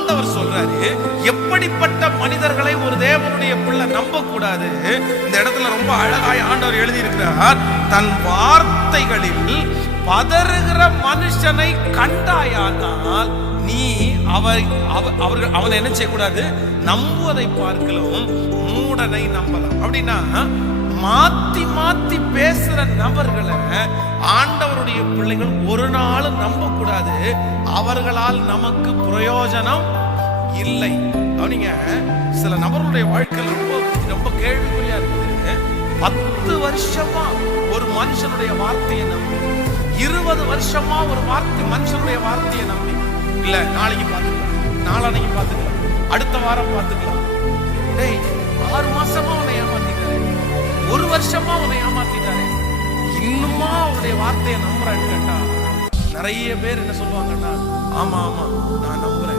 ஆண்டவர் சொல்றாரு எப்படிப்பட்ட மனிதர்களை ஒரு தேவனுடைய பிள்ளை நம்ப கூடாது இந்த இடத்துல ரொம்ப அழகாய் ஆண்டவர் எழுதி இருக்கிறார் தன் வார்த்தைகளில் பதறுகிற மனுஷனை கண்டாயானால் நீ அவர் அவ- அவர்கள் அவனை என்ன செய்யக்கூடாது? நம்புவதை பார்க்கலாம் மூடனை நம்பலாம். அப்படின்னா மாத்தி மாத்தி பேசுற நபர்களை ஆண்டவருடைய பிள்ளைகள் ஒரு நாளும் நம்ப கூடாது அவர்களால் நமக்கு பிரயோஜனம் இல்லை. கவனிங்க சில நபர்களுடைய வாழ்க்கையில் ரொம்ப ரொம்ப கேள்விக்குறியா இருக்குது. பத்து வருஷமா ஒரு மனுஷனுடைய வார்த்தையை நம்பி இருபது வருஷமா ஒரு வார்த்தை மனுஷனுடைய வார்த்தையை நம்பி. இல்ல நாளைக்கு பார்த்துக்கலாம். நாளானைக்கு பார்த்துக்கலாம். அடுத்த வாரம் பார்த்துக்கலாம். டேய் ஆறு மாசமா உன்னை ஏமாத்திட்டாரு. ஒரு வருஷமா உன்னை ஏமாத்திட்டாரு. வார்த்தையை நம்புறேன்னு கேட்டா நிறைய பேர் என்ன சொல்லுவாங்கன்னா ஆமா ஆமா நான் நம்புறேன்.